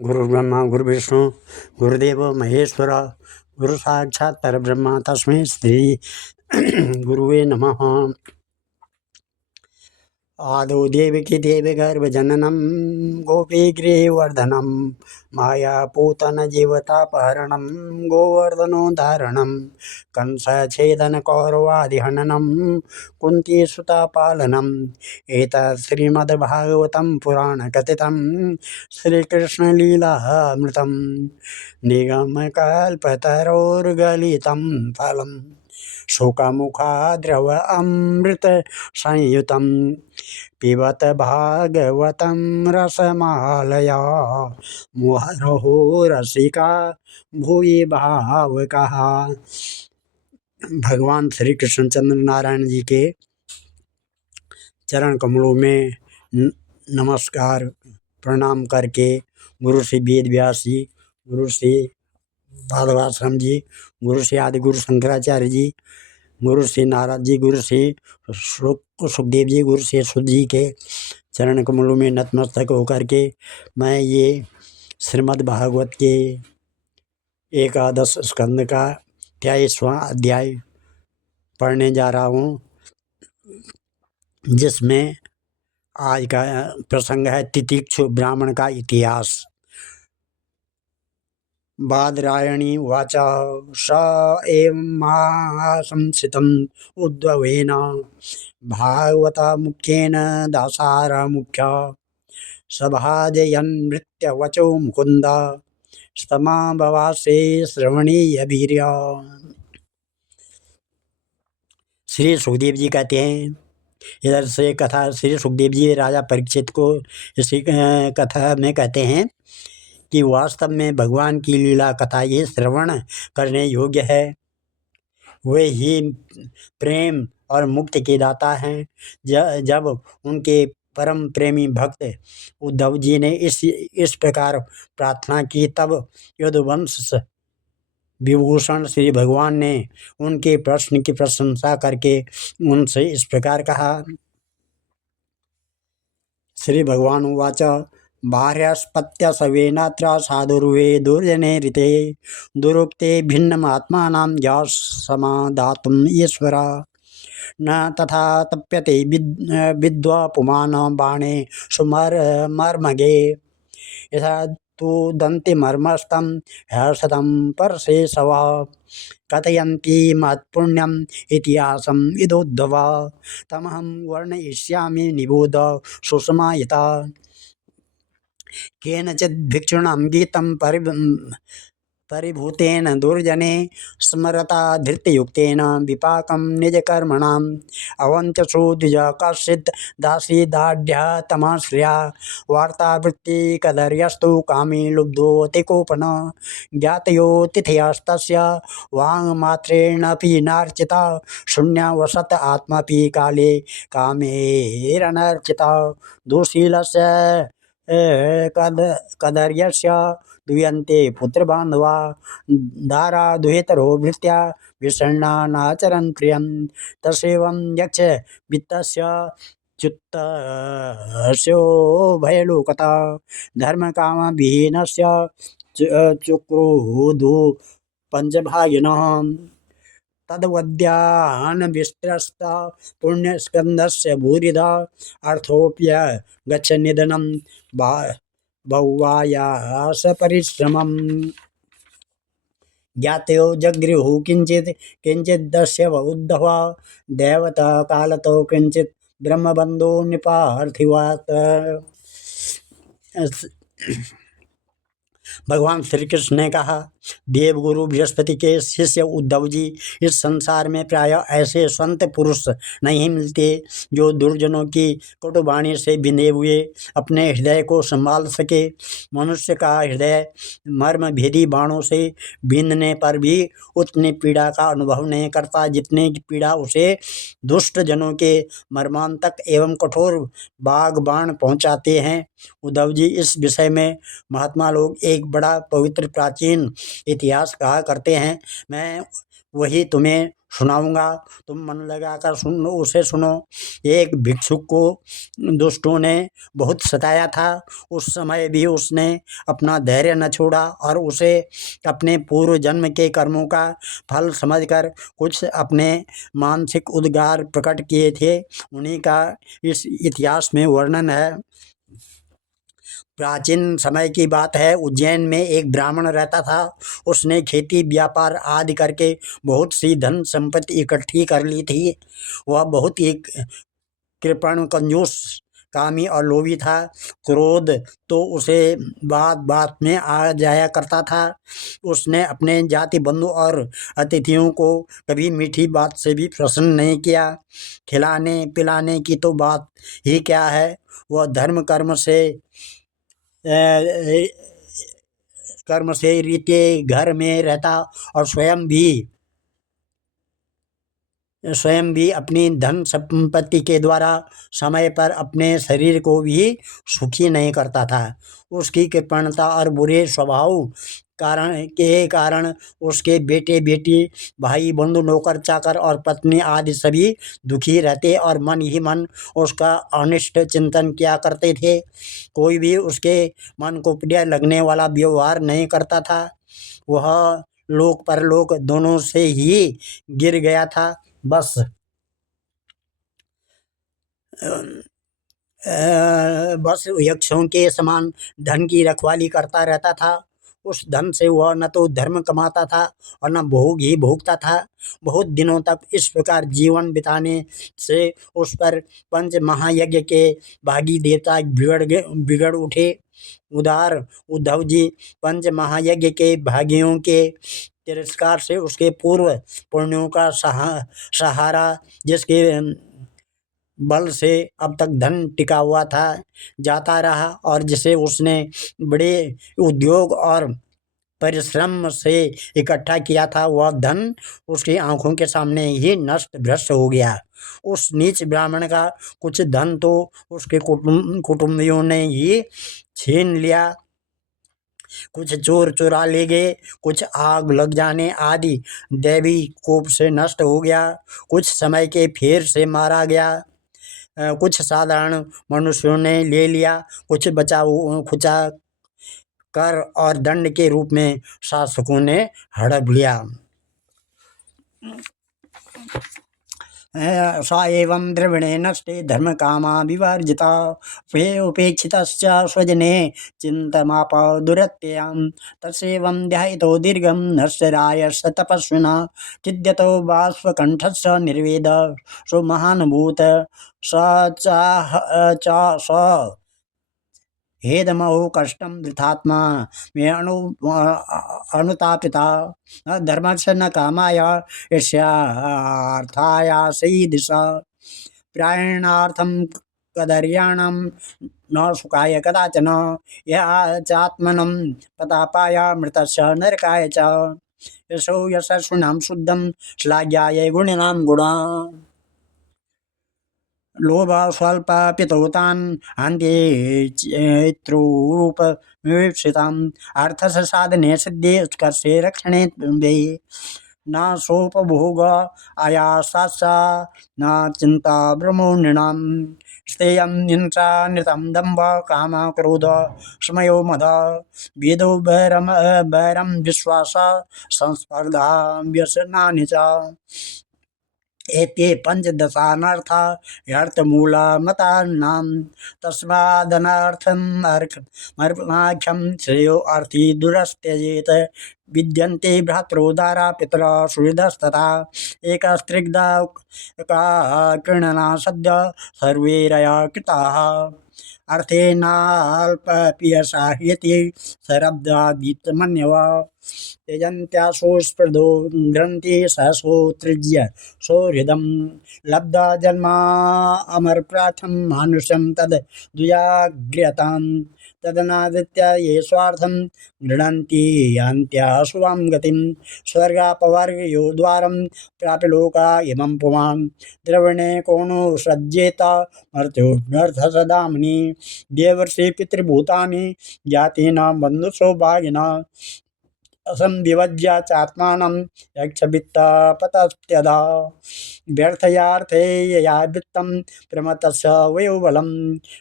गुरुर्ब्रह्मा गुरुर्विष्णु गुरुदेव महेश्वर गुरु साक्षात् परब्रह्म तस्मै श्री गुरुवे नमः। आदौ देवकी देवगर्भजननं गोपीगृहवर्धनं मायापूतनजीवतापहरणं गोवर्धनोद्धारणं कंसच्छेदनकौरवादिहननं कुन्तीसुतापालनम् एतत् श्रीमद्भागवतं पुराणकथितं श्रीकृष्णलीलामृतं निगमकल्पतरोर्गलितं फलम् शोकमुखाद्रव अमृत संयुतं पिबत भागवतं रसमालया मुहुरहो रसिका भूरि भावुकाः। भगवान श्री कृष्णचंद्र नारायण जी के चरण कमलों में नमस्कार प्रणाम करके गुरु श्री वेद व्यास जी, गुरु श्री भादवाश्रम जी, गुरु श्री आदि गुरु शंकराचार्य जी, गुरु श्री नारद जी, गुरु श्री सुखदेव जी, गुरु श्री सुध जी के चरण कमलों में नतमस्तक होकर के मैं ये श्रीमद् भागवत के एकादश स्कंद का 23वां अध्याय पढ़ने जा रहा हूँ, जिसमें आज का प्रसंग है तितिक्षु ब्राह्मण का इतिहास। बादरायणी उवाच स एवं महासंसितम् उद्धवेन भागवतमुख्येन दासारमुख्य सभाजयन्नृत्यवचो मुकुन्द स्तमाववासे श्रवणीय वीर्य। श्री सुखदेव जी कहते हैं, इधर से कथा श्री सुखदेव जी राजा परीक्षित को इसी कथा में कहते हैं कि वास्तव में भगवान की लीला कथा ये श्रवण करने योग्य है। वे ही प्रेम और मुक्ति के दाता हैं। जब उनके परम प्रेमी भक्त उद्धव जी ने इस प्रकार प्रार्थना की, तब यदुवंश विभूषण श्री भगवान ने उनके प्रश्न की प्रशंसा करके उनसे इस प्रकार कहा। श्री भगवान उवाच बाह्यस्पत्य सवेनात्र साधुर्वे दुर्जने ऋते दुरुक्ते भिन्नमात्मानां समादातुम् ईश्वर न तथा तप्यते विद्वा पुमान बाणे सुमर्मगे यथा तु दन्तिमर्मस्तं हर्षदं परशेषवा कथयन्ति महत्पुण्यम् इतिहासम् इदोद्धव तमहं वर्णयिष्यामि निबोध सुषमा यथा केनचित् भिक्षुणां गीतं परिभूतेन दुर्जने स्मरता धृतयुक्तेन विपाकं निजकर्मणाम् अवन्त्यसु द्विज कश्चित् दासी दाढ्या तमाश्रया वार्तावृत्ति कदर्यस्तु कामी लुब्धोऽतिकोपन ज्ञातयो तिथयस्तस्य वाङ्मात्रेणापि नार्चिता शून्यवसत आत्मापि काले कामेरनर्चिता दुःशीलस्य कदर्यस्य दुयन्ते पुत्रबान्धवा दारा दुहितरो भृत्या विषण्णा नाचरन् प्रियं तस्यैवं यक्ष वित्तस्य च्युतस्यो भयलोकता धर्मकामविहीनस्य चुक्रुधु पंचभागिनः तद्वद्यानविस्त्रस्त पुण्यस्कन्धस्य भूरिधा अर्थोऽप्य गच्छ निधनं बहुवायास परिश्रमम् ज्ञातो जगृहु किंचिदस्य उद्धव दैवता कालतो किंचित ब्रह्मबंधो निपार्थिवात्। भगवान श्री कृष्ण ने कहा, देवगुरु बृहस्पति के शिष्य उद्धव जी, इस संसार में प्रायः ऐसे संत पुरुष नहीं मिलते जो दुर्जनों की कटुवाणी से बिंधे हुए अपने हृदय को संभाल सके। मनुष्य का हृदय मर्म भेदी बाणों से बिंधने पर भी उतनी पीड़ा का अनुभव नहीं करता जितनी पीड़ा उसे दुष्ट जनों के मर्मांतक एवं कठोर बाग बाण पहुँचाते हैं। उद्धव जी, इस विषय में महात्मा लोग एक बड़ा पवित्र प्राचीन इतिहास कहा करते हैं। मैं वही तुम्हें सुनाऊंगा, तुम मन लगाकर उसे सुनो। एक भिक्षुक को दुष्टों ने बहुत सताया था। उस समय भी उसने अपना धैर्य न छोड़ा और उसे अपने पूर्व जन्म के कर्मों का फल समझकर कुछ अपने मानसिक उद्गार प्रकट किए थे। उन्हीं का इस इतिहास में वर्णन है। प्राचीन समय की बात है। उज्जैन में एक ब्राह्मण रहता था। उसने खेती व्यापार आदि करके बहुत सी धन संपत्ति इकट्ठी कर ली थी। वह बहुत ही कृपण, कंजूस, कामी और लोभी था। क्रोध तो उसे बात बात में आ जाया करता था। उसने अपने जाति बंधु और अतिथियों को कभी मीठी बात से भी प्रसन्न नहीं किया। खिलाने पिलाने की तो बात ही क्या है। वह धर्म कर्म से रीते घर में रहता और स्वयं भी अपनी धन संपत्ति के द्वारा समय पर अपने शरीर को भी सुखी नहीं करता था। उसकी कृपणता और बुरे स्वभाव कारण उसके बेटे बेटी, भाई बंधु, नौकर चाकर और पत्नी आदि सभी दुखी रहते और मन ही मन उसका अनिष्ट चिंतन किया करते थे। कोई भी उसके मन को प्रिय लगने वाला व्यवहार नहीं करता था। वह लोक परलोक दोनों से ही गिर गया था। बस बस यक्षों के समान धन की रखवाली करता रहता था। उस धन से वह न तो धर्म कमाता था और न भोग ही भोगता था। बहुत दिनों तक इस प्रकार जीवन बिताने से उस पर पंच महायज्ञ के भागी देवता बिगड़ उठे। उदार उद्धव जी पंच महायज्ञ के भागियों के तिरस्कार से उसके पूर्व पुण्यों का सहारा, जिसके बल से अब तक धन टिका हुआ था, जाता रहा और जिसे उसने बड़े उद्योग और परिश्रम से इकट्ठा किया था, वह धन उसकी आंखों के सामने ही नष्ट भ्रष्ट हो गया। उस नीच ब्राह्मण का कुछ धन तो उसके कुटुंबियों ने ही छीन लिया। कुछ चोर चुरा ले गए, कुछ आग लग जाने आदि दैवी कोप से नष्ट हो गया, कुछ समय के फेर से मारा गया, कुछ साधारण मनुष्यों ने ले लिया, कुछ बचा खुचा कर और दंड के रूप में शासकों ने हड़प लिया। स एवं द्रविणे नष्टे धर्म कामा विवर्जिता उपेक्षितश्च स्वजने चिन्तमाप दुरत्ययां तस्यैवं ध्यायितो दीर्घं नश्चराय स तपस्विना चिद्यतो बाष्पकण्ठस्य निर्वेद सो महानुभूत स हेदमहो कष्टं वृथात्मा मे अनुतापिता न धर्मस्य न कामाय ईर्ष्यार्थायासई दिशा प्रायणार्थं कदर्याणां न सुखाय कदाचन यः चात्मनं प्रतापाय मृतस्य नरकाय च यशो यशस्विनां शुद्धं श्लाघ्याय गुणिनां गुणा लोभ स्वल्प पितोतान हन्ति चित्रूप विवक्षिताम् अर्थस साधने सिद्धे उत्कर्षे रक्षणे वे न सोपभोग आयासा न चिंता ब्रह्मो नृणां स्थेयं हिंसा नृतं दम्भ काम क्रोध स्मयो मद वेदो वैरम विश्वास संस्पर्धा व्यसनानि च एते पंचदशानर्था ह्यर्थमूलमतानां तस्मादनर्थमर्माख्यं श्रेयो अर्थी दुरस्त्यजेत विद्यन्ते भ्रातरोदारा पितरः सुहृदस्तथा एकस्त्रिग्धा कृणना सद्य सर्वैरया कृताः अर्थेनाल्पपियसाह्यति सरब्दादितमन्यवा त्यजन्त्यासो स्पृधो ग्रन्थि सहसोत्सृज्य सौहृदं लब्धा जन्मा अमरप्रार्थं मानुषं तद् द्विजाग्र्यतां तदनादित्य ये स्वार्थं गृह्णन्ति यान्त्याशुवां गतिं स्वर्गापवर्गयो द्वारं प्राप्य लोका इमं पुमां द्रवणे कोनो सज्जेत मर्त्योऽर्थसदाम्नि देवर्षि पितृभूतानि ज्ञातीनां बन्धुसौभागिना असंविभज्य चात्मानं यक्षवित्तपतत्यधा व्यर्थयार्थे यया वित्तं प्रमतस्य वयोबलं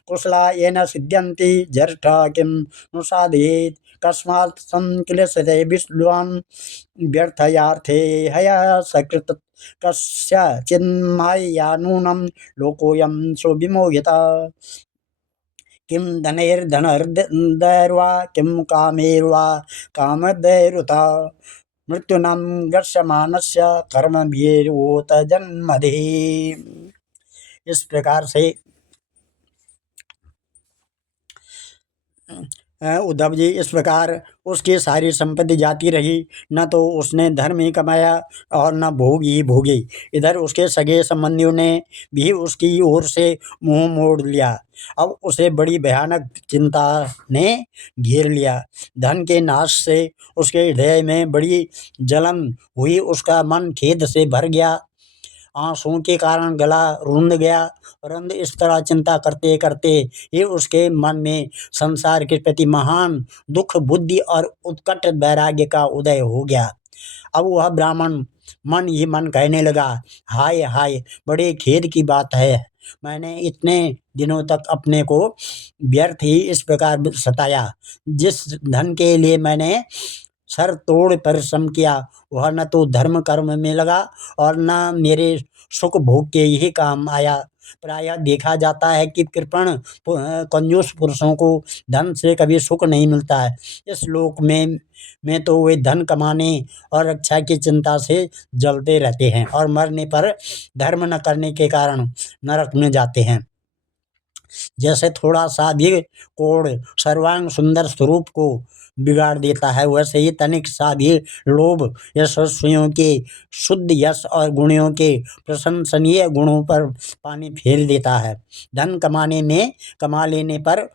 कुशला येन सिद्ध्यन्ति जर्ठ किं नु साधयेत् कस्मात् संक्लेशते विद्वान् व्यर्थयार्थे हया सकृत् कस्यचिन्मायया नूनं लोकोऽयं सुविमोहितः किं धनैर्धनर्दैर्वा किं कामैर्वा कामदैरुता मृत्युनां गस्यमानस्य कर्मभिर्वोत जन्मधि। इस प्रकार से उद्धव जी, इस प्रकार उसकी सारी संपत्ति जाती रही, न तो उसने धर्म ही कमाया और न भोग ही भोगे। इधर उसके सगे संबंधियों ने भी उसकी ओर से मुंह मोड़ लिया। अब उसे बड़ी भयानक चिंता ने घेर लिया। धन के नाश से उसके हृदय में बड़ी जलन हुई, उसका मन खेद से भर गया, आंसुओं के कारण गला रुंध गया। परंतु इस तरह चिंता करते करते ही उसके मन में संसार के प्रति महान दुख, बुद्धि और उत्कट वैराग्य का उदय हो गया। अब वह ब्राह्मण मन ही मन कहने लगा, हाय हाय, बड़े खेद की बात है, मैंने इतने दिनों तक अपने को व्यर्थ ही इस प्रकार सताया। जिस धन के लिए मैंने सर तोड़ परिश्रम किया, वह न तो धर्म कर्म में लगा और न मेरे सुख भोग के ही काम आया। प्रायः देखा जाता है कि कृपण कंजूस पुरुषों को धन से कभी सुख नहीं मिलता है। इस लोक में तो वे धन कमाने और रक्षा की चिंता से जलते रहते हैं और मरने पर धर्म न करने के कारण नरक में जाते हैं। जैसे थोड़ा सा भी कोढ़ सर्वांग सुंदर स्वरूप को बिगाड़ देता है, वैसे ही तनिक सा भी लोभ यशस्वियों के शुद्ध यश और गुणों के प्रशंसनीय गुणों पर पानी फेर देता है। धन कमा लेने पर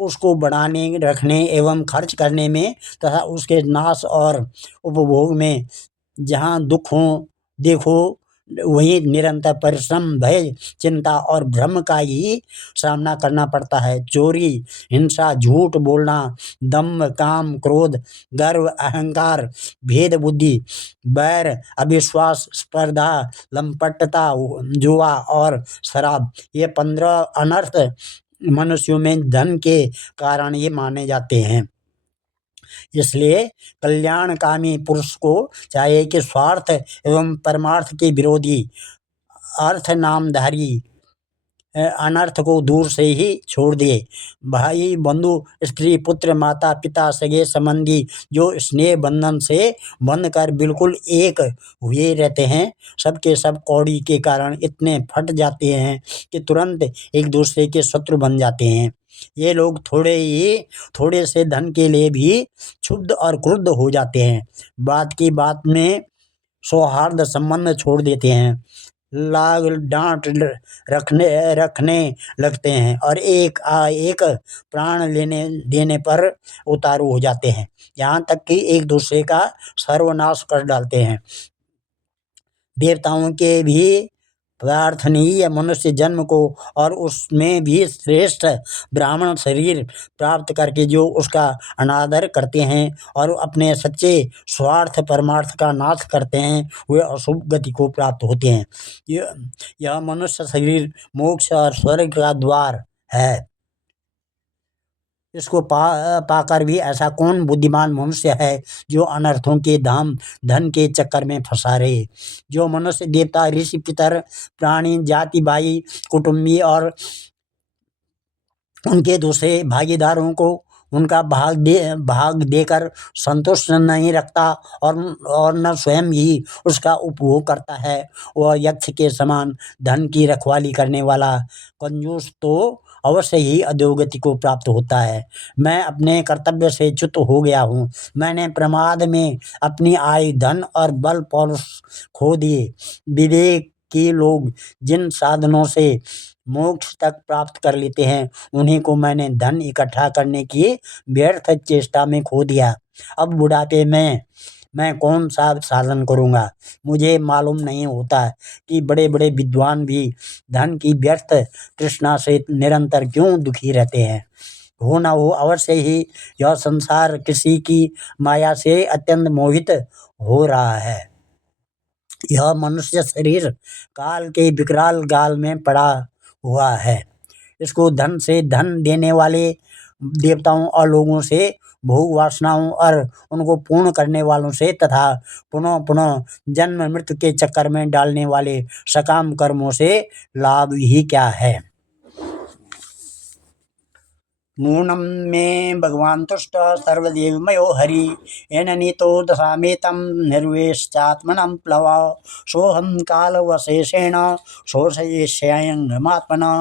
उसको बढ़ाने, रखने एवं खर्च करने में तथा उसके नाश और उपभोग में जहाँ दुख हो देखो वहीं निरंतर परिश्रम, भय, चिंता और भ्रम का ही सामना करना पड़ता है। चोरी, हिंसा, झूठ बोलना, दम्भ, काम, क्रोध, गर्व, अहंकार, भेद बुद्धि, बैर, अविश्वास, स्पर्धा, लंपटता, जुआ और शराब, ये 15 अनर्थ मनुष्यों में धन के कारण ही माने जाते हैं। इसलिए कल्याणकामी पुरुष को चाहिए कि स्वार्थ एवं परमार्थ के विरोधी अर्थ नामधारी अनर्थ को दूर से ही छोड़ दिए। भाई बंधु, स्त्री, पुत्र, माता पिता, सगे संबंधी जो स्नेह बंधन से बंध कर बिल्कुल एक हुए रहते हैं, सबके सब कौड़ी के कारण इतने फट जाते हैं कि तुरंत एक दूसरे के शत्रु बन जाते हैं। ये लोग थोड़े से धन के लिए भी क्षुब्ध और क्रुद्ध हो जाते हैं। बात की बात में सौहार्द संबंध छोड़ देते हैं, लाग डांट रखने लगते हैं और एक प्राण देने पर उतारू हो जाते हैं, यहाँ तक कि एक दूसरे का सर्वनाश कर डालते हैं। देवताओं के भी प्रार्थनीय मनुष्य जन्म को और उसमें भी श्रेष्ठ ब्राह्मण शरीर प्राप्त करके जो उसका अनादर करते हैं और अपने सच्चे स्वार्थ परमार्थ का नाश करते हैं, वे अशुभ गति को प्राप्त होते हैं। यह मनुष्य शरीर मोक्ष और स्वर्ग का द्वार है। इसको पाकर भी ऐसा कौन बुद्धिमान मनुष्य है जो अनर्थों के धन के चक्कर में फंसा रहे। जो मनुष्य, देवता, ऋषि, पितर, प्राणी, जाति भाई, कुटुंबी और उनके दूसरे भागीदारों को उनका भाग देकर संतुष्ट नहीं रखता और न स्वयं ही उसका उपभोग करता है, वह यक्ष के समान धन की रखवाली करने वाला कंजूस तो अवश्य ही अधोगति को प्राप्त होता है। मैं अपने कर्तव्य से च्युत हो गया हूँ। मैंने प्रमाद में अपनी आयु, धन और बल पौरुष खो दिए। विवेक के लोग जिन साधनों से मोक्ष तक प्राप्त कर लेते हैं, उन्हीं को मैंने धन इकट्ठा करने की व्यर्थ चेष्टा में खो दिया। अब बुढ़ापे में मैं कौन सा साधन करूँगा। मुझे मालूम नहीं होता कि बड़े बड़े विद्वान भी धन की व्यर्थ तृष्णा से निरंतर क्यों दुखी रहते हैं। हो न हो, अवश्य ही यह संसार किसी की माया से अत्यंत मोहित हो रहा है। यह मनुष्य शरीर काल के विकराल गाल में पड़ा हुआ है। इसको धन से धन देने वाले देवताओं और लोगों से, भोग वासनाओं और उनको पूर्ण करने वालों से तथा पुनः पुनः जन्म मृत्यु के चक्कर में डालने वाले सकाम कर्मों से लाभ ही क्या है। नूनं मे भगवान् तुष्टः सर्वदेवमयो हरि येन नीतो दशामेतं निर्वेश्चात्मनं प्लव सोऽहं कालवशेषेण शोषयिष्याम्यहमात्मनः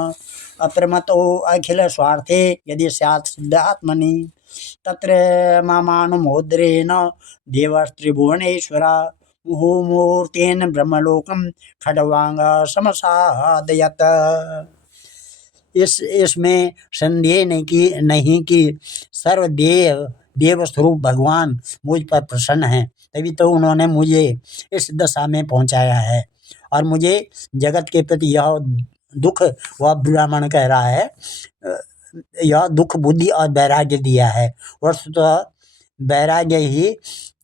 अप्रमत्तो अखिलस्वार्थे यदि स्यात् सिद्धात्मनि तत्र मामानुमोद्रेण देवस्त्रिभुवनेश्वरा मुहुर्मूर्तेन ब्रह्मलोकं खड्वांगा समसादयत्। इसमें संदेह नहीं कि सर्वदेव देव स्वरूप भगवान मुझ पर प्रसन्न हैं, तभी तो उन्होंने मुझे इस दशा में पहुंचाया है और मुझे जगत के प्रति यह दुख, वह ब्राह्मण कह रहा है, यह दुख बुद्धि और वैराग्य दिया है। वस्तुतः वैराग्य ही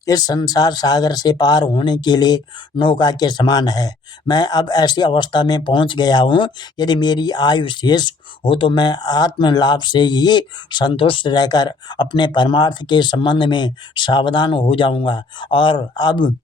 इस संसार सागर से पार होने के लिए नौका के समान है। मैं अब ऐसी अवस्था में पहुंच गया हूँ, यदि मेरी आयु शेष हो तो मैं आत्म लाभ से ही संतुष्ट रहकर अपने परमार्थ के संबंध में सावधान हो जाऊंगा और अब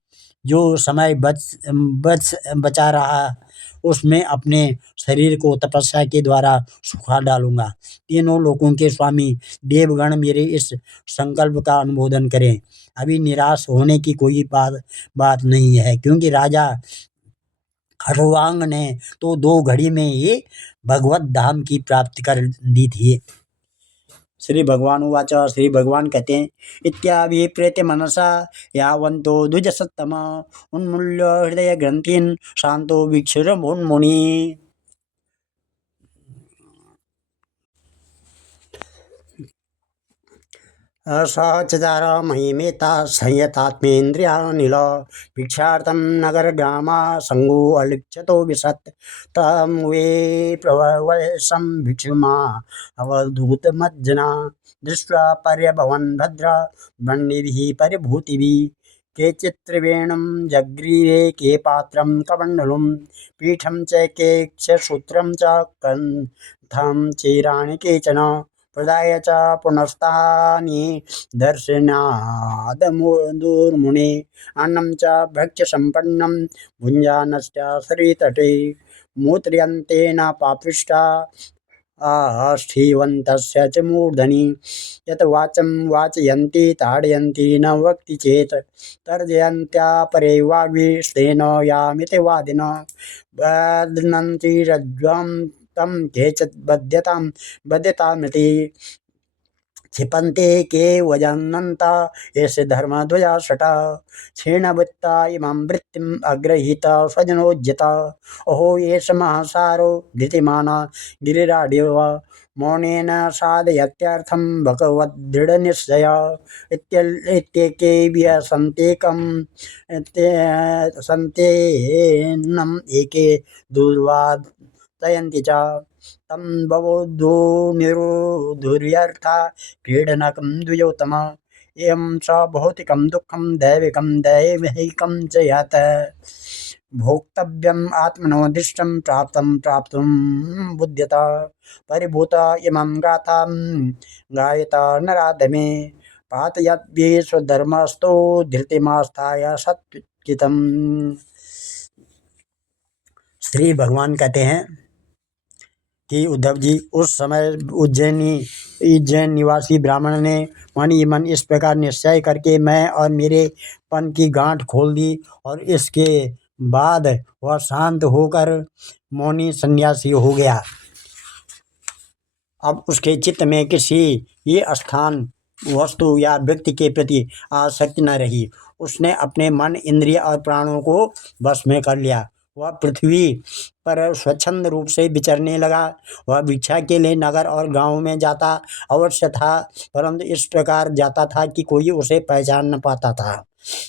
जो समय बचा रहा उसमें अपने शरीर को तपस्या के द्वारा सुखा डालूंगा। तीनों लोकों के स्वामी देवगण मेरे इस संकल्प का अनुमोदन करें। अभी निराश होने की कोई बात नहीं है, क्योंकि राजा खरवांग ने तो 2 घड़ी में ही भगवत धाम की प्राप्ति कर दी थी। श्री भगवान उवाच। श्री भगवान कहते हैं, इत्याभिप्रेत्य मनसा यावन्तो द्विजसत्तम उन्मूल्य हृदय ग्रंथीन् शांतो वीक्षुरमुन्मुनि। सहचचार महिमेता संयतात्मेन्द्रियानिल भिक्षार्थं नगरग्रामा संगो अलिप्यतो विशत् तं वे प्रवशं भिक्षुमा अवधूतमज्जना दृष्ट्वा पर्यभवन् भद्रा वह्निभिः परिभूतिभिः केचित् त्रिवेणं जग्रीरे के पात्रं कमण्डलुं पीठं च के सूत्रं च कंठं चीराणि केचन प्रदाय च पुनस्तानि दर्शनादमुदुर्मुने अन्नं च भक्ष्य सम्पन्नं भुञ्जानश्च सरितटे मूत्र्यन्तेन पापिष्टा आष्ठीवन्तस्य च मूर्धनि यत् वाचं वाचयन्ति ताडयन्ति न वक्ति चेत् तर्जयन्त्या परे वाग्विस्तेन यामिति वादिनः बध्नन्ति रज्ज्वं तं केचित् बध्यतामिति क्षिपन्ते के वजन्नन्ता एष धर्मध्वजा शटा क्षीणवृत्ता इमं वृत्तिम् अग्रहीता स्वजनोज्यता अहो एष महासारो धृतिमाना गिरिराढ्यव मौनेन साधयत्यर्थं भगवद्दृढनिश्चया इत्येके व्यसन्तेकं सन्तेनम् एके दुर्वादयन्ति च तं बबोधो निरुद्धुर्यर्था क्रीडनकं द्विजोत्तम एवं स भौतिकं दुःखं दैविकं दैवहिकं च यत् भोक्तव्यम् आत्मनो दृष्टं प्राप्तुं बुध्यता परिभूता इमं गाथां गायता नराधमे पातयद्भिः स्वधर्मस्थो धृतिमास्थाय सत्कृतम्। श्री भगवान कहते हैं कि उद्धव जी, उस समय उज्जैन निवासी ब्राह्मण ने मन ही मन इस प्रकार निश्चय करके मैं और मेरे पन की गांठ खोल दी और इसके बाद वह शांत होकर मौनी सन्यासी हो गया। अब उसके चित्त में किसी ये स्थान, वस्तु या व्यक्ति के प्रति आसक्ति न रही। उसने अपने मन, इंद्रिय और प्राणों को वश में कर लिया। वह पृथ्वी पर स्वच्छंद रूप से विचरने लगा। वह भिक्षा के लिए नगर और गांव में जाता अवश्य था, परंतु इस प्रकार जाता था कि कोई उसे पहचान न पाता था।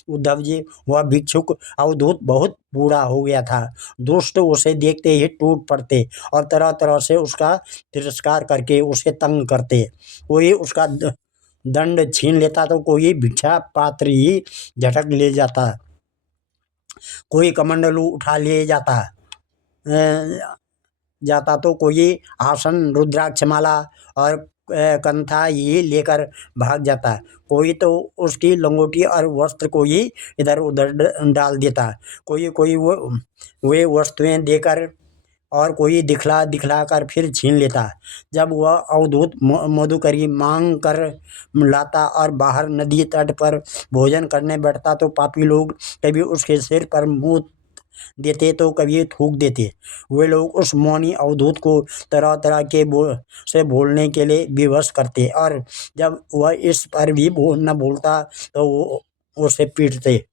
उद्धव जी, वह भिक्षुक अवधूत बहुत बूढ़ा हो गया था। दुष्ट उसे देखते ही टूट पड़ते और तरह तरह से उसका तिरस्कार करके उसे तंग करते। कोई उसका दंड छीन लेता तो कोई भिक्षा पात्र ही झटक ले जाता, कोई कमंडलू उठा ले जाता, तो कोई आसन रुद्राक्षमाला और कंथा ये लेकर भाग जाता। कोई तो उसकी लंगोटी और वस्त्र को ही इधर उधर डाल देता। कोई कोई वो वे वस्तुएं देकर और कोई दिखला दिखला कर फिर छीन लेता। जब वह अवधूत मधुकरी मांग कर लाता और बाहर नदी तट पर भोजन करने बैठता तो पापी लोग कभी उसके सिर पर मुंह देते तो कभी थूक देते। वे लोग उस मौनी अवधूत को तरह तरह के से बोलने के लिए विवश करते और जब वह इस पर भी न बोलता तो वो उसे पीटते।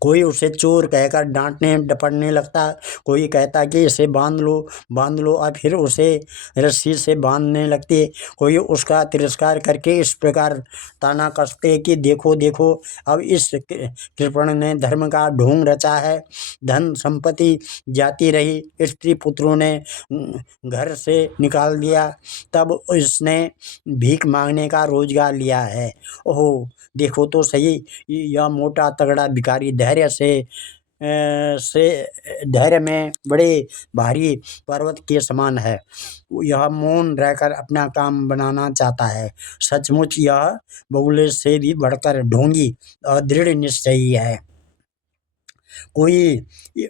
कोई उसे चोर कहकर डांटने डपटने लगता, कोई कहता कि इसे बांध लो और फिर उसे रस्सी से बांधने लगते। कोई उसका तिरस्कार करके इस प्रकार ताना कसते कि देखो देखो, अब इस कृपण ने धर्म का ढोंग रचा है। धन संपत्ति जाती रही, स्त्री पुत्रों ने घर से निकाल दिया, तब इसने भीख मांगने का रोजगार लिया है। ओहो, देखो तो सही, यह मोटा तगड़ा भिखारी धैर्य में बड़े भारी पर्वत के समान है। यह मौन रहकर अपना काम बनाना चाहता है। सचमुच यह बगुले से भी बढ़कर ढोंगी और दृढ़ निश्चयी है। कोई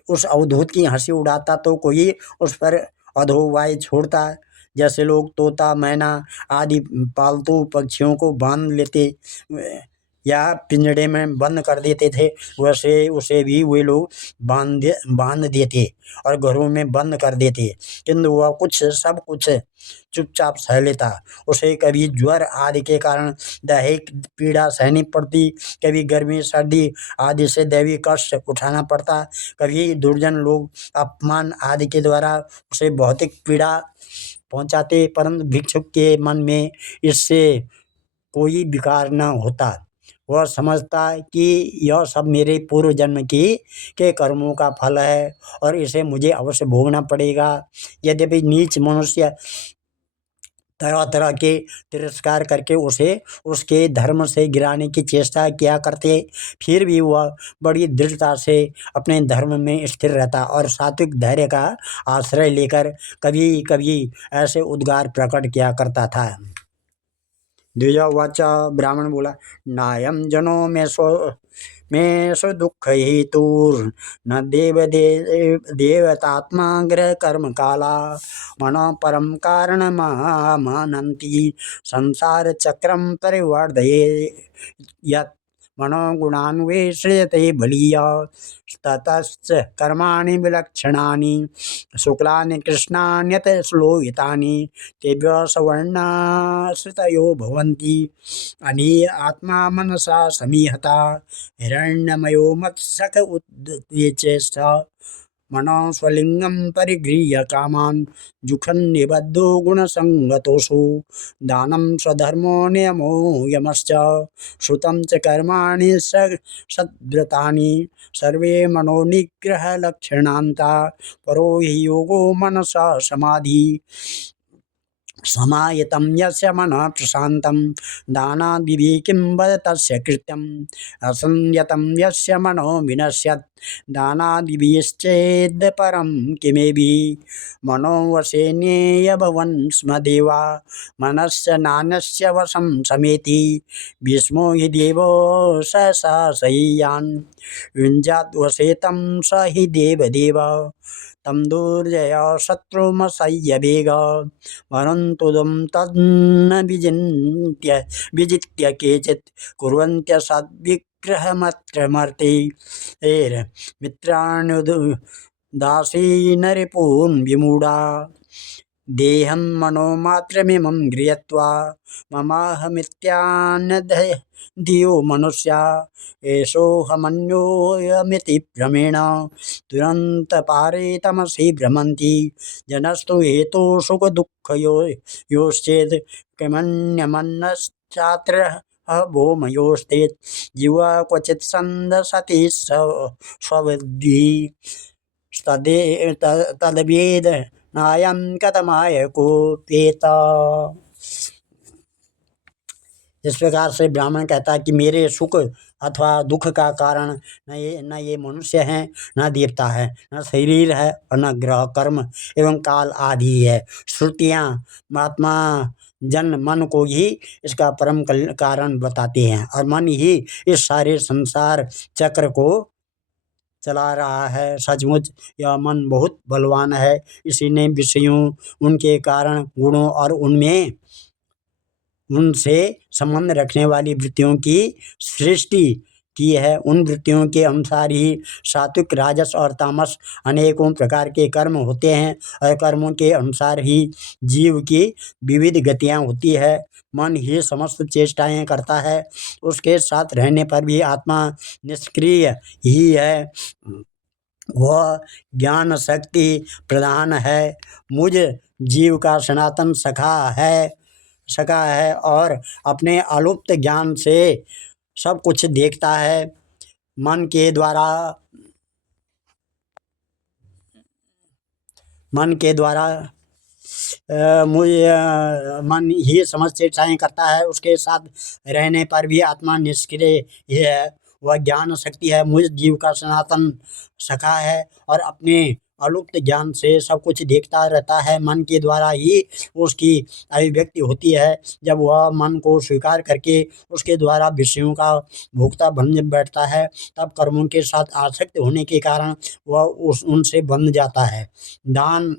उस अवधूत की हंसी उड़ाता तो कोई उस पर अधोवाई छोड़ता। जैसे लोग तोता मैना आदि पालतू पक्षियों को बांध लेते या पिंजड़े में बंद कर देते थे, वैसे उसे भी वे लोग बांध देते और घरों में बंद कर देते, किंतु वह सब कुछ चुपचाप सह लेता। उसे कभी ज्वर आदि के कारण दैहिक पीड़ा सहनी पड़ती, कभी गर्मी सर्दी आदि से दैवी कष्ट उठाना पड़ता, कभी दुर्जन लोग अपमान आदि के द्वारा उसे भौतिक पीड़ा पहुंचाते, परंतु भिक्षुक के मन में इससे कोई विकार न होता। वह समझता कि यह सब मेरे पूर्व जन्म के कर्मों का फल है और इसे मुझे अवश्य भोगना पड़ेगा। यद्यपि नीच मनुष्य तरह तरह के तिरस्कार करके उसे उसके धर्म से गिराने की चेष्टा किया करते, फिर भी वह बड़ी दृढ़ता से अपने धर्म में स्थिर रहता और सात्विक धैर्य का आश्रय लेकर कभी कभी ऐसे उद्गार प्रकट किया करता था। द्विजवाच, ब्राह्मण बोला, नायम जनो में स्व दुख हेतुर्न देवतात्मा ग्रह कर्म काला मन परम कारण मनंती संसार चक्रम परिवर्धये यत् मनोगुणान्वेषयते बलीय ततश्च कर्माणि विलक्षणानि शुक्लानि कृष्णान्यत श्लोहितानि तेभ्यः सवर्णाश्रितयो भवन्ति अनी आत्मा मनसा समीहता हिरण्यमयो मत्सक उद्वेचेष्ट मनो स्वलिंगम परिगृह्य कामान जुखन निबद्धो गुणसंगतोषु दानं स्वधर्मो नियमो यमश्च श्रुतं च कर्माणि सद्व्रतानि सर्वे मनोनिग्रह लक्षणान्ता परो हि योगो मनसा समाधि समायतं यस्य मनः प्रशान्तं दानादिभिः वद तस्य कृत्यम् असंयतं यस्य मनो विनश्यत् दानादिभिश्चेद् परं किमेभिः मनो वशेन्येय भवन् स्म देवा मनस्य नान्यस्य वशं समेति भीष्मो हि देवो सहसा सह्यान् युञ्जात् वशे तं स हि देवदेव तम दुर्जय शत्रुमसह्य वेग वरन्तुदं तन्न विजित्य केचित् कुर्वन्त्य सद्विग्रहमत्रमर्ते मित्राण्युदासीन रिपून् विमूढा देहं मनोमात्रमिमं गृहीत्वा ममाहमित्यान्यधियो मनुष्या एषोऽहमन्योऽयमिति भ्रमेण दुरन्तपारे तमसि भ्रमन्ति जनस्तु हेतु सुखदुःखयो योश्चेत् किमन्यमन्यश्चात्र भौमयोस्ते जीवा क्वचित् सन्दसति स्वबुद्धि तद्वेद नायं कथमाय कोप्येता। इस प्रकार से ब्राह्मण कहता है कि मेरे सुख अथवा दुख का कारण न ये मनुष्य हैं, न देवता है, न शरीर है और न ग्रह कर्म एवं काल आदि है। श्रुतियाँ महात्मा जन मन को ही इसका परम कारण बताते हैं और मन ही इस सारे संसार चक्र को चला रहा है। सचमुच यह मन बहुत बलवान है। इसी ने विषयों, उनके कारण, गुणों और उनसे संबंध रखने वाली वृत्तियों की सृष्टि की है। उन वृत्तियों के अनुसार ही सात्विक, राजस और तामस अनेकों प्रकार के कर्म होते हैं और कर्मों के अनुसार ही जीव की विविध गतियाँ होती है। मन ही समस्त चेष्टाएं करता है। उसके साथ रहने पर भी आत्मा निष्क्रिय ही है। वह ज्ञान शक्ति प्रधान है, मुझ जीव का सनातन सखा है और अपने अलुप्त ज्ञान से सब कुछ देखता है। मन के द्वारा मन ही समस्त चेष्टाएं करता है। उसके साथ रहने पर भी आत्मा निष्क्रिय है। वह ज्ञान शक्ति है, मुझ जीव का सनातन सखा है और अपने अलुप्त ज्ञान से सब कुछ देखता रहता है। मन के द्वारा ही उसकी अभिव्यक्ति होती है। जब वह मन को स्वीकार करके उसके द्वारा विषयों का भोक्ता बन बैठता है, तब कर्मों के साथ आसक्त होने के कारण वह उनसे बंध जाता है। दान,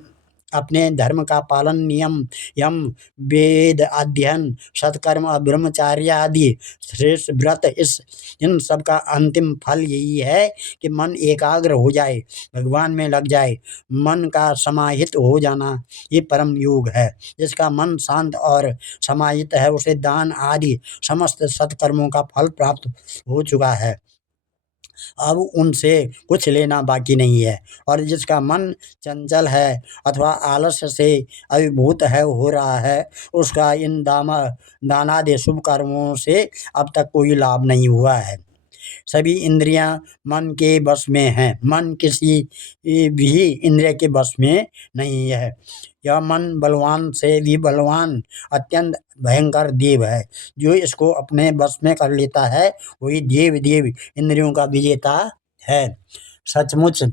अपने धर्म का पालन, नियम, यम, वेद अध्ययन, सत्कर्म और ब्रह्मचार्य आदि श्रेष्ठ व्रत, इन सब का अंतिम फल यही है कि मन एकाग्र हो जाए, भगवान में लग जाए। मन का समाहित हो जाना ये परम योग है। जिसका मन शांत और समाहित है उसे दान आदि समस्त सत्कर्मों का फल प्राप्त हो चुका है। अब उनसे कुछ लेना बाकी नहीं है। और जिसका मन चंचल है अथवा आलस्य से अभिभूत हो रहा है, उसका इन दानादि शुभ कर्मों से अब तक कोई लाभ नहीं हुआ है। सभी इंद्रियां मन के बस में हैं। मन किसी भी इंद्रिय के बस में नहीं है। यह मन बलवान से भी बलवान अत्यंत भयंकर देव है। जो इसको अपने बस में कर लेता है वही देव इंद्रियों का विजेता है। सचमुच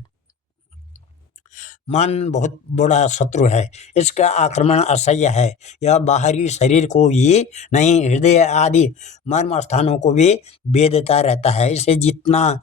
मन बहुत बड़ा शत्रु है। इसका आक्रमण असह्य है। यह बाहरी शरीर को ही नहीं, हृदय आदि मर्म स्थानों को भी भेदता रहता है। इसे जीतना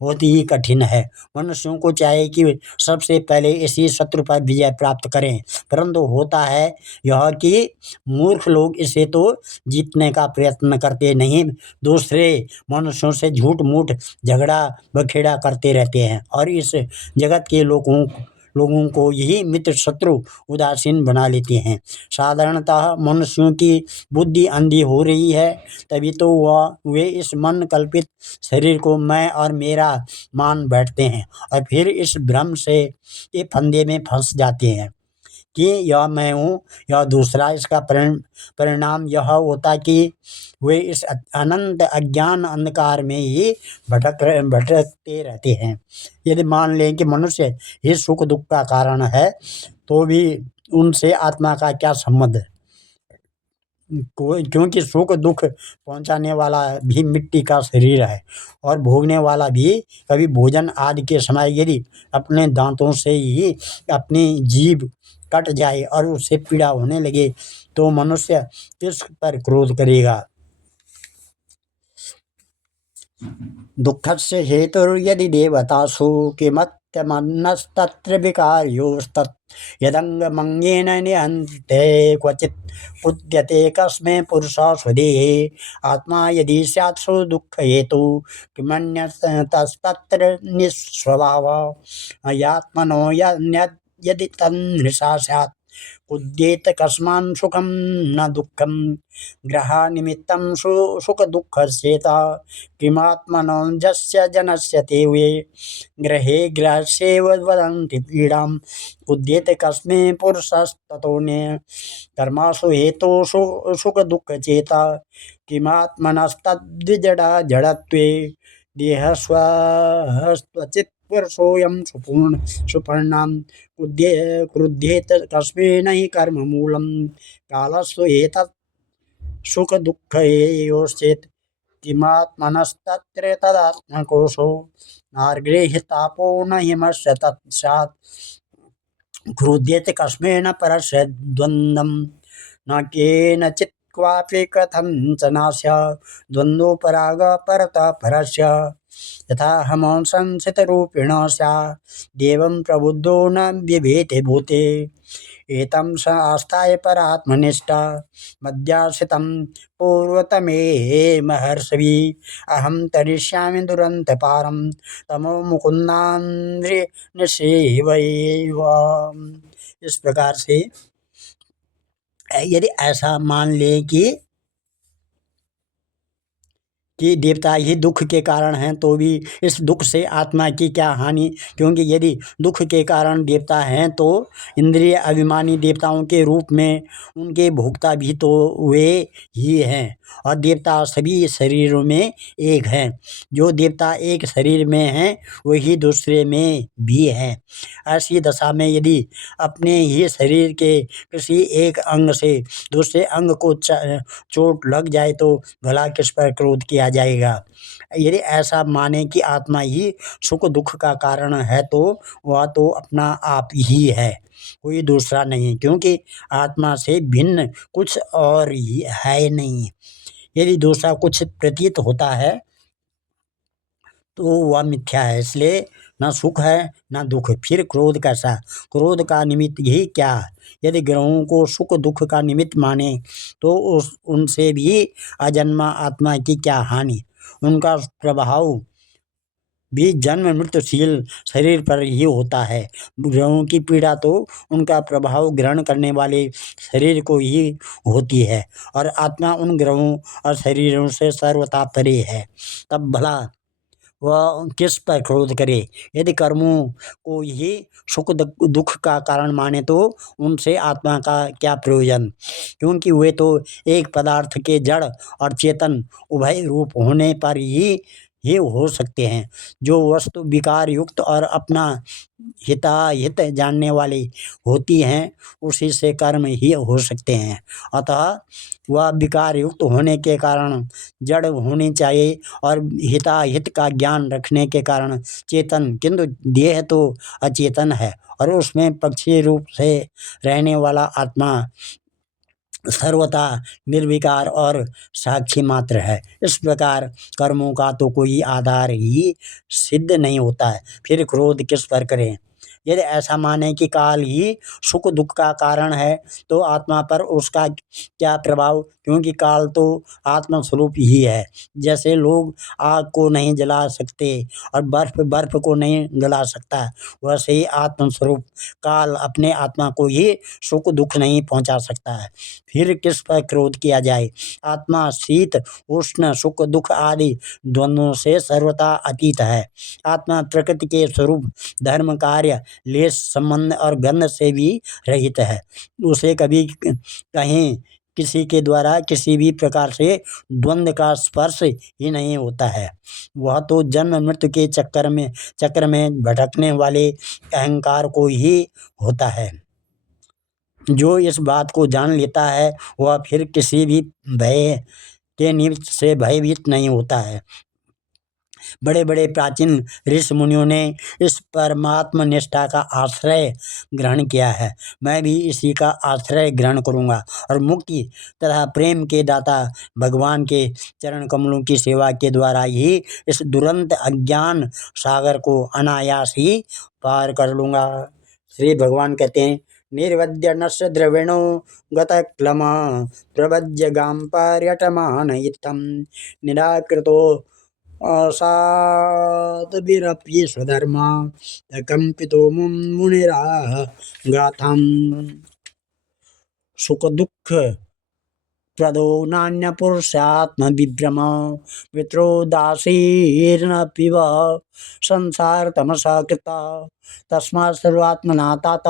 बहुत ही कठिन है। मनुष्यों को चाहिए कि सबसे पहले इसी शत्रु पर विजय प्राप्त करें, परंतु होता है यह कि मूर्ख लोग इसे तो जीतने का प्रयत्न करते नहीं, दूसरे मनुष्यों से झूठ मूठ झगड़ा बखेड़ा करते रहते हैं और इस जगत के लोगों को यही मित्र शत्रु उदासीन बना लेते हैं। साधारणतः मनुष्यों की बुद्धि अंधी हो रही है, तभी तो वे इस मन कल्पित शरीर को मैं और मेरा मान बैठते हैं और फिर इस भ्रम से ये फंदे में फंस जाते हैं कि यह मैं हूँ, यह दूसरा। इसका परिणाम यह होता कि वे इस अनंत अज्ञान अंधकार में ही भटकते रहते हैं। यदि मान लें कि मनुष्य ही सुख दुख का कारण है, तो भी उनसे आत्मा का क्या संबंध है? क्योंकि सुख दुख पहुंचाने वाला भी मिट्टी का शरीर है और भोगने वाला भी कभी भोजन आदि के समय यदि अपने दांतों से ही अपनी जीभ कट जाए और उससे पीड़ा होने लगे तो मनुष्य किस पर क्रोध करेगा। दुःखस्य हेतुर्यदि देवतासु किमत्यमन्यस्तत्र विकार्योस्तत् यदङ्गमङ्गेन निहन्ते क्वचित् उद्यते कस्मै पुरुषः स्वदेहे आत्मा यदि स्यात् सुदुःखहेतु किमन्यस्तत्र निःस्वभावः यात्मनो यदि तन्मृषा स्यात् उद्येत कस्मान् सुखं न दुःखं ग्रहानिमित्तं सुखदुःखस्येता किमात्मनो यस्य जनस्य ते वे ग्रहे ग्रहस्येव वदन्ति पीडाम् उद्येत कस्मै पुरुषस्ततोऽन्ये कर्मासु हेतुषु सुखदुःखचेता किमात्मनस्तद्विजडा जडत्वे देहस्वस्त्वचित् पुरुषोऽयं सुपर्णां क्रुध्येत कस्मै नहि कर्ममूलं कालस्व एतत् सुखदुःखयोश्चेत् किमात्मनस्तत्र तदात्मकोशो नार्गृह्यतापो न हिमस्य तत्स्यात् क्रुध्येत कस्मै न परस्य द्वन्द्वं न केनचित् क्वापि कथञ्चनास्य द्वन्द्वोपराग परतः परस्य यथा हमंसंसितरूपिण स्यात् देवं प्रबुद्धो न बिभेति भूते एतं स आस्थाय परात्मनिष्ठा मध्याश्रितं पूर्वतमे महर्षि अहं तरिष्यामि दुरन्तपारं तमो मुकुन्दान्निसेवैव। इस प्रकार से यदि ऐसा मान ले कि देवता ही दुख के कारण हैं तो भी इस दुख से आत्मा की क्या हानि, क्योंकि यदि दुख के कारण देवता हैं तो इंद्रिय अभिमानी देवताओं के रूप में उनके भोक्ता भी तो वे ही हैं और देवता सभी शरीरों में एक हैं। जो देवता एक शरीर में हैं वही दूसरे में भी हैं। ऐसी दशा में यदि अपने ही शरीर के किसी एक अंग से दूसरे अंग को चोट लग जाए तो भला किस पर क्रोध किया जाएगा। यदि ऐसा माने कि आत्मा ही सुख दुख का कारण है तो वह तो अपना आप ही है, कोई दूसरा नहीं, क्योंकि आत्मा से भिन्न कुछ और ही है नहीं। यदि दूसरा कुछ प्रतीत होता है तो वह मिथ्या है, इसलिए न सुख है न दुख। फिर क्रोध कैसा? क्रोध का निमित्त ही क्या? यदि ग्रहों को सुख दुख का निमित्त माने तो उनसे भी अजन्मा आत्मा की क्या हानि। उनका प्रभाव भी जन्म मृत्युशील शरीर पर ही होता है। ग्रहों की पीड़ा तो उनका प्रभाव ग्रहण करने वाले शरीर को ही होती है और आत्मा उन ग्रहों और शरीरों से सर्वथा परे है। तब भला वह किस पर क्रोध करे? यदि कर्मों को ही सुख दुख का कारण माने तो उनसे आत्मा का क्या प्रयोजन, क्योंकि वे तो एक पदार्थ के जड़ और चेतन उभय रूप होने पर ही हो सकते हैं। जो वस्तु विकार युक्त और अपना हिताहित जानने वाली होती हैं उसी से कर्म ही हो सकते हैं। अतः वह विकार युक्त होने के कारण जड़ होनी चाहिए और हिताहित का ज्ञान रखने के कारण चेतन, किंतु देह तो अचेतन है और उसमें पक्षी रूप से रहने वाला आत्मा सर्वथा निर्विकार और साक्षी मात्र है। इस प्रकार कर्मों का तो कोई आधार ही सिद्ध नहीं होता है, फिर क्रोध किस पर करें? यदि ऐसा माने कि काल ही सुख दुख का कारण है तो आत्मा पर उसका क्या प्रभाव, क्योंकि काल तो आत्मा स्वरूप ही है। जैसे लोग आग को नहीं जला सकते और बर्फ को नहीं गला सकता, वैसे ही आत्मस्वरूप काल अपने आत्मा को ही सुख दुख नहीं पहुंचा सकता है। फिर किस पर क्रोध किया जाए? आत्मा शीत उष्ण सुख दुख आदि द्वंद्वों से सर्वथा अतीत है। आत्मा प्रकृति के स्वरूप धर्म कार्य लेस संबंध और गंध से भी रहित है। उसे कभी कहीं किसी के द्वारा किसी भी प्रकार से द्वंद्व का स्पर्श ही नहीं होता है। वह तो जन्म मृत्यु के चक्र में भटकने वाले अहंकार को ही होता है। जो इस बात को जान लेता है वह फिर किसी भी भय के निमित्त से भयभीत नहीं होता है। बड़े बड़े प्राचीन ऋषि मुनियों ने इस परमात्म निष्ठा का आश्रय ग्रहण किया है। मैं भी इसी का आश्रय ग्रहण करूँगा और मुक्ति तथा प्रेम के दाता भगवान के चरण कमलों की सेवा के द्वारा ही इस दुरंत अज्ञान सागर को अनायास ही पार कर लूँगा। श्री भगवान कहते हैं, निर्वद्यनस्य द्रविणो गतक्लमा प्रभज्य गां पर्यटमान इत्थं निराकृतो असादभिरप्य स्वधर्मा कंपितो मुनिरा गाथम। सुख दुख प्रदो नान्य पुरुषात्म विभ्रम वित्रोदासीर्न पिब संसार तमसा कृता तस्मा सर्वात्मना तात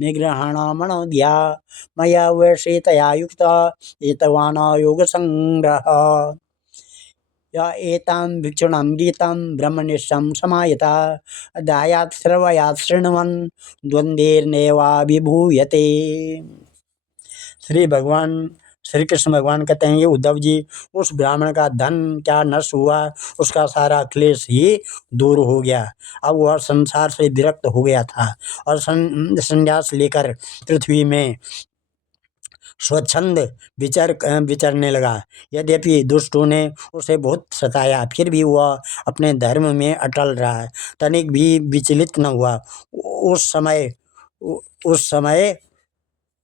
निग्रहण मनोद्या मया वैशेतया युक्त एतवान योग संग्रह या एतां भिक्षुणां गीतां ब्रह्मनिष्ठं समायता अध्यायात् श्रवयात् शृण्वन् द्वन्द्वैर्नैवाभिभूयते। श्री भगवान श्री कृष्ण भगवान कहते हैं, ये उद्धव जी, उस ब्राह्मण का धन क्या नष्ट हुआ, उसका सारा क्लेश ही दूर हो गया। अब वह संसार से विरक्त हो गया था और संन्यास लेकर पृथ्वी में स्वच्छंद विचरने लगा। यद्यपि दुष्टों ने उसे बहुत सताया, फिर भी वह अपने धर्म में अटल रहा, तनिक भी विचलित न हुआ। उस समय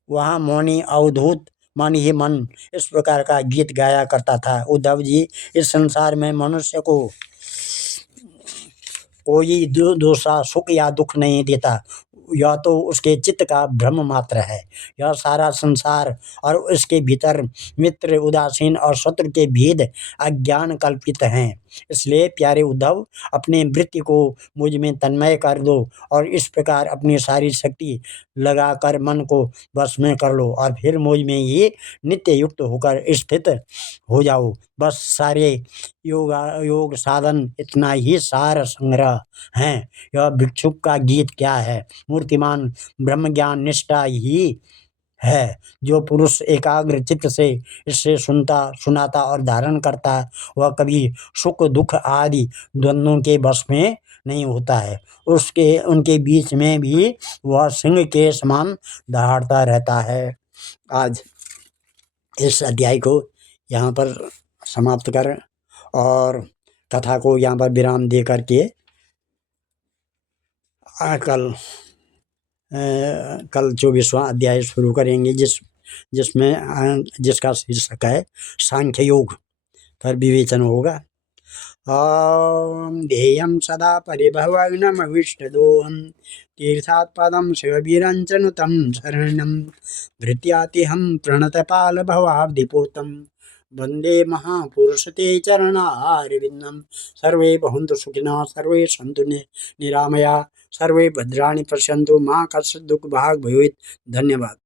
वहाँ मौनी अवधूत मन ही मन इस प्रकार का गीत गाया करता था। उद्धव जी, इस संसार में मनुष्य को कोई दूसरा सुख या दुख नहीं देता, यह तो उसके चित्त का भ्रम मात्र है। यह सारा संसार और उसके भीतर मित्र, उदासीन और शत्रु के भेद अज्ञान कल्पित हैं। इसलिए प्यारे उद्धव, अपने वृत्ति को मुझ में तन्मय कर दो और इस प्रकार अपनी सारी शक्ति लगाकर मन को बस में कर लो और फिर मुझ में ये नित्य युक्त होकर स्थित हो जाओ। बस सारे योग साधन इतना ही सार संग्रह है। यह भिक्षुक का गीत क्या है, मूर्तिमान ब्रह्म ज्ञान निष्ठा ही है। जो पुरुष एकाग्र चित्त से इससे सुनाता और धारण करता है, वह कभी सुख दुख आदि द्वंद्वों के वश में नहीं होता है। उनके बीच में भी वह सिंह के समान दहाड़ता रहता है। आज इस अध्याय को यहाँ पर समाप्त कर और कथा को यहाँ पर विराम दे करके कल 24वां अध्याय शुरू करेंगे, जिसका शीर्षक है सांख्य योग पर विवेचन होगा। ध्येयं सदा परिभवग्नमविष्टदोहं तीर्थात् पदं शिववीरञ्चनुतं शरणं धृत्यातिहं प्रणतपालभवाब्धिपूतं वन्दे महापुरुषते चरणारविन्दं। सर्वे भवन्तु सुखिनः, सर्वे सन्तु निरामया, सर्वे भद्राणि पश्यन्तु, मा कश्चित् दुःखभाग् भवेत्। धन्यवाद।